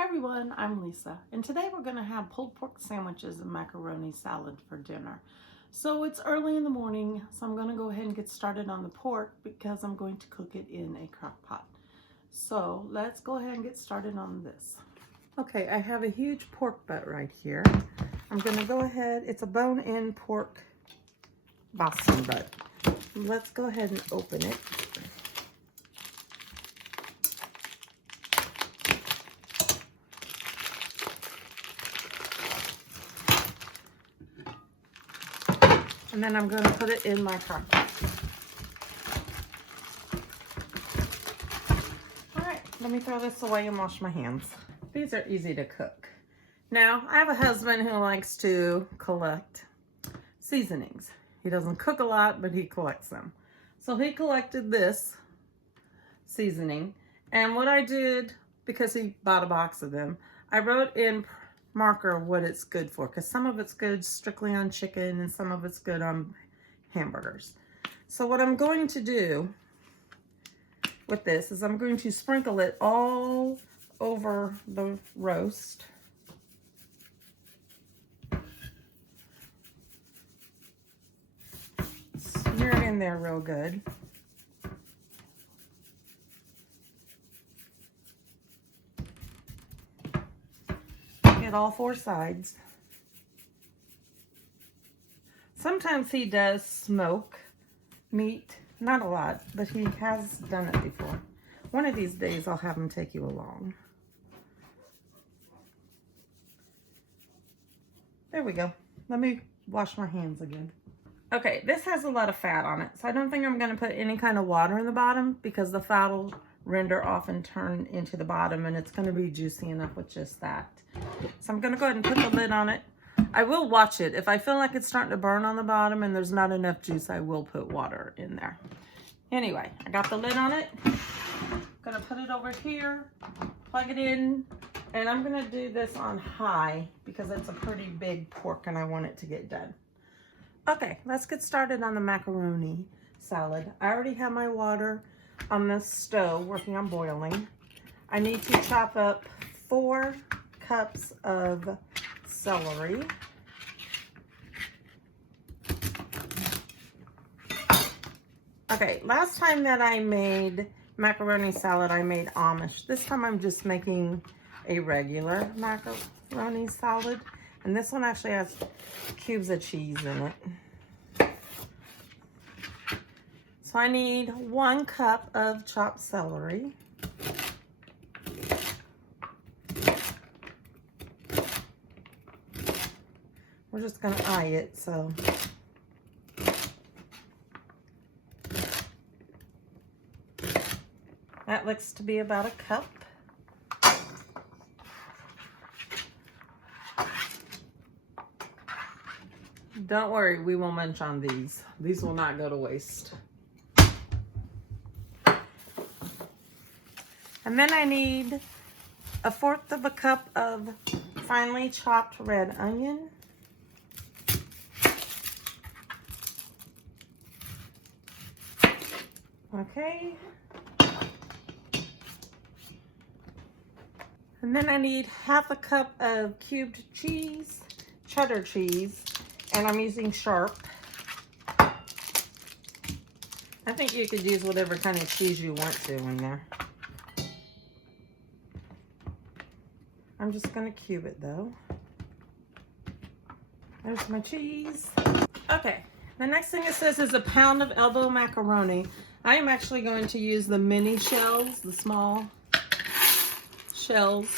Hi everyone, I'm Lisa, and today we're going to have pulled pork sandwiches and macaroni salad for dinner. So it's early in the morning, so I'm going to go ahead and get started on the pork because I'm going to cook it in a crock pot. So let's go ahead and get started on this. Okay, I have a huge pork butt right here. I'm going to go ahead, it's a bone-in pork Boston butt. Let's go ahead and open it. And then I'm going to put it in my crock pot. All right, let me throw this away and wash my hands. These are easy to cook. Now, I have a husband who likes to collect seasonings. He doesn't cook a lot, but he collects them. So he collected this seasoning. And what I did, because he bought a box of them, I wrote in marker what it's good for, because some of it's good strictly on chicken and some of it's good on hamburgers. So what I'm going to do with this is I'm going to sprinkle it all over the roast. Smear it in there real good. Get all four sides. Sometimes he does smoke meat, not a lot, but he has done it before. One of these days I'll have him take you along. There we go. Let me wash my hands again. Okay, this has a lot of fat on it, so I don't think I'm going to put any kind of water in the bottom because the fat will render off and turn into the bottom, and it's going to be juicy enough with just that. So I'm going to go ahead and put the lid on it. I will watch it. If I feel like it's starting to burn on the bottom and there's not enough juice, I will put water in there. Anyway, I got the lid on it. I'm going to put it over here, plug it in, and I'm going to do this on high because it's a pretty big pork and I want it to get done. Okay, let's get started on the macaroni salad. I already have my water on the stove working on boiling. I need to chop up 4 cups of celery. Okay, last time that I made macaroni salad, I made Amish. This time I'm just making a regular macaroni salad. And this one actually has cubes of cheese in it. So I need 1 cup of chopped celery. We're just going to eye it, so. That looks to be about a cup. Don't worry, we will munch on these. These will not go to waste. And then I need 1/4 of a cup of finely chopped red onion. Okay. And then I need 1/2 cup of cubed cheese, cheddar cheese, and I'm using sharp. I think you could use whatever kind of cheese you want to in there. I'm just going to cube it though. There's my cheese. Okay, the next thing it says is 1 pound of elbow macaroni. I am actually going to use the mini shells, the small shells.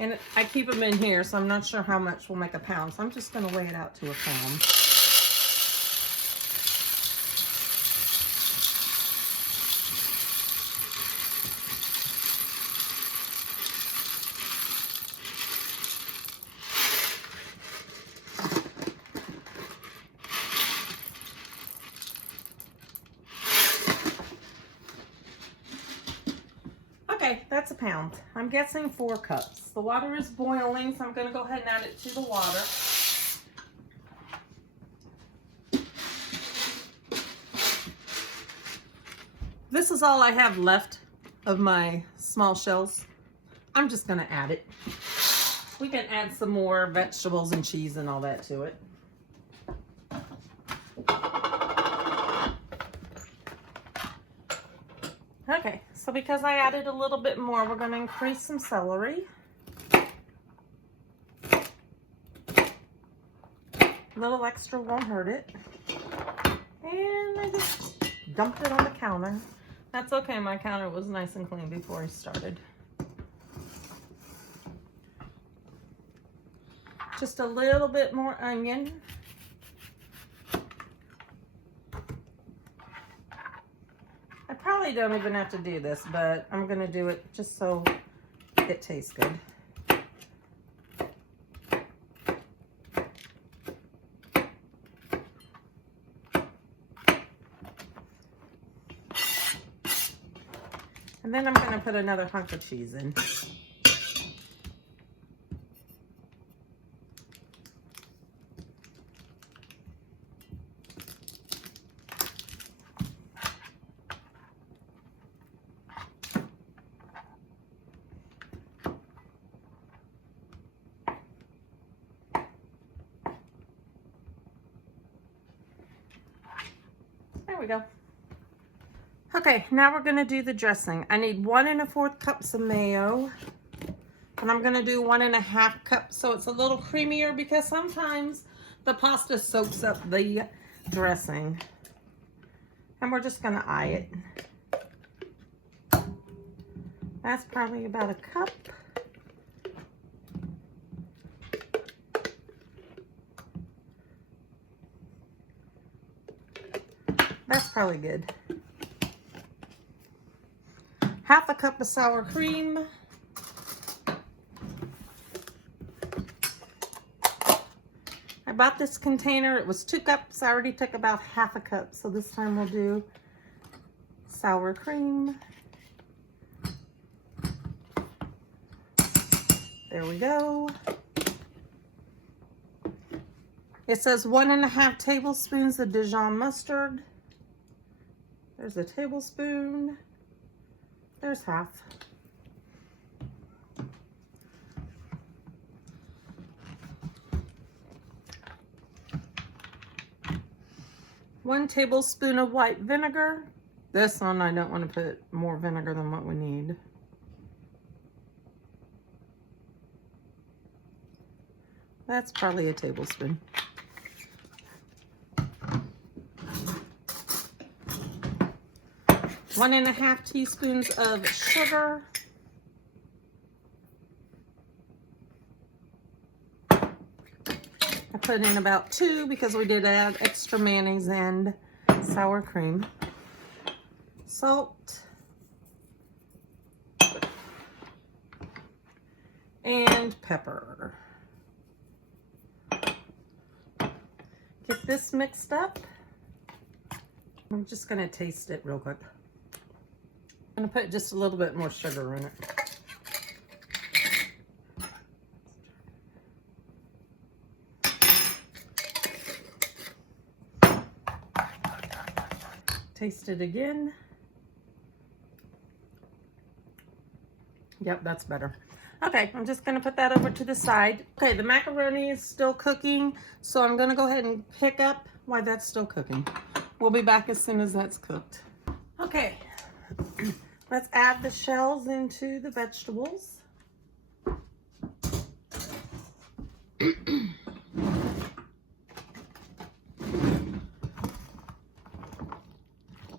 And I keep them in here, so I'm not sure how much will make 1 pound. So I'm just going to weigh it out to 1 pound. Okay, that's 1 pound. I'm guessing 4 cups. The water is boiling, so I'm going to go ahead and add it to the water. This is all I have left of my small shells. I'm just gonna add it. We can add some more vegetables and cheese and all that to it. Okay, so because I added a little bit more, we're gonna increase some celery. A little extra won't hurt it. And I just dumped it on the counter. That's okay, my counter was nice and clean before I started. Just a little bit more onion. I probably don't even have to do this, but I'm gonna do it just so it tastes good. And then I'm gonna put another hunk of cheese in. There we go. Okay, now we're gonna do the dressing. I need 1 1/4 cups of mayo, and I'm gonna do 1 1/2 cups so it's a little creamier because sometimes the pasta soaks up the dressing. And we're just gonna eye it. That's probably about a cup. That's probably good. 1/2 cup of sour cream. I bought this container. It was 2 cups. I already took about 1/2 cup. So this time we'll do sour cream. There we go. It says 1 1/2 tablespoons of Dijon mustard. There's a tablespoon. There's 1/2. One tablespoon of white vinegar. This one I don't want to put more vinegar than what we need. That's probably a tablespoon. One 1/2 teaspoons of sugar. I put in about 2 because we did add extra mayonnaise and sour cream. Salt. And pepper. Get this mixed up. I'm just gonna taste it real quick. I'm gonna put just a little bit more sugar in it. Taste it again. Yep, that's better. Okay, I'm just gonna put that over to the side. Okay, the macaroni is still cooking, so I'm gonna go ahead and pick up while that's still cooking. We'll be back as soon as that's cooked. Okay, let's add the shells into the vegetables.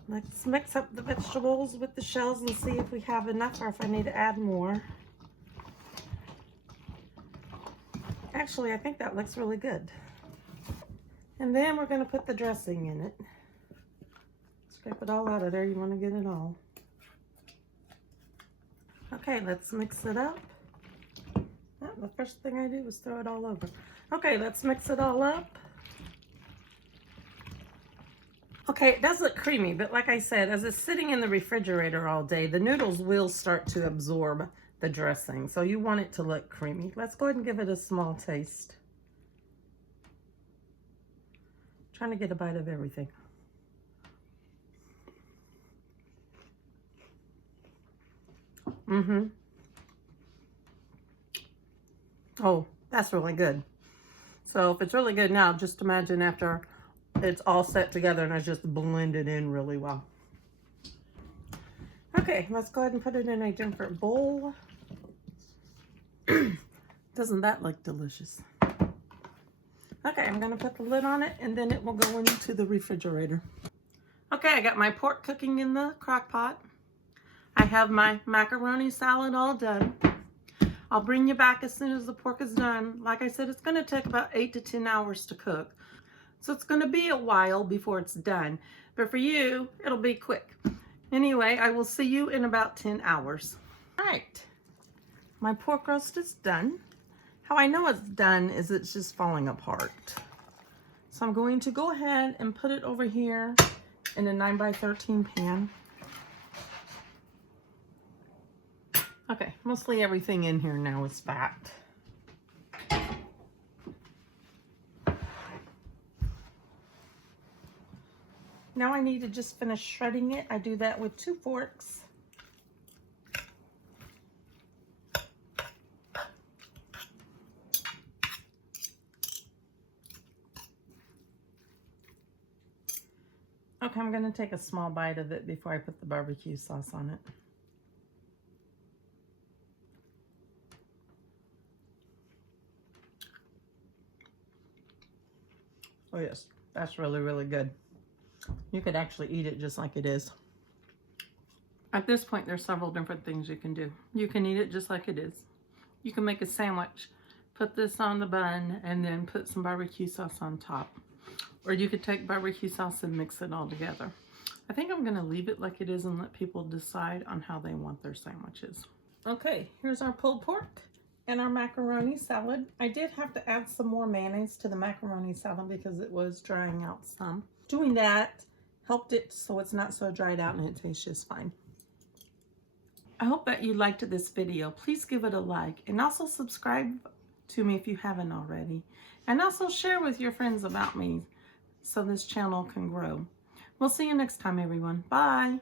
Let's mix up the vegetables with the shells and see if we have enough or if I need to add more. Actually, I think that looks really good. And then we're going to put the dressing in it. Scrape it all out of there. You want to get it all. Okay, let's mix it up. Oh, the first thing I do was throw it all over. Okay, let's mix it all up. Okay, it does look creamy, but like I said, as it's sitting in the refrigerator all day, the noodles will start to absorb the dressing. So you want it to look creamy. Let's go ahead and give it a small taste. Trying to get a bite of everything. Oh, that's really good. So if it's really good now, just imagine after it's all set together and it's just blended in really well. Okay, let's go ahead and put it in a different bowl. Doesn't that look delicious? Okay, I'm gonna put the lid on it and then it will go into the refrigerator. Okay, I got my pork cooking in the crock pot. I have my macaroni salad all done. I'll bring you back as soon as the pork is done. Like I said, it's gonna take about 8 to 10 hours to cook. So it's gonna be a while before it's done. But for you, it'll be quick. Anyway, I will see you in about 10 hours. All right, my pork roast is done. How I know it's done is it's just falling apart. So I'm going to go ahead and put it over here in a 9x13 pan. Okay, mostly everything in here now is fat. Now I need to just finish shredding it. I do that with 2 forks. Okay, I'm going to take a small bite of it before I put the barbecue sauce on it. Oh yes, that's really, really good. You could actually eat it just like it is. At this point, there's several different things you can do. You can eat it just like it is. You can make a sandwich, put this on the bun, and then put some barbecue sauce on top. Or you could take barbecue sauce and mix it all together. I think I'm gonna leave it like it is and let people decide on how they want their sandwiches. Okay, here's our pulled pork and our macaroni salad. I did have to add some more mayonnaise to the macaroni salad because it was drying out some. Doing that helped it so it's not so dried out and it tastes just fine. I hope that you liked this video. Please give it a like and also subscribe to me if you haven't already. And also share with your friends about me so this channel can grow. We'll see you next time, everyone. Bye.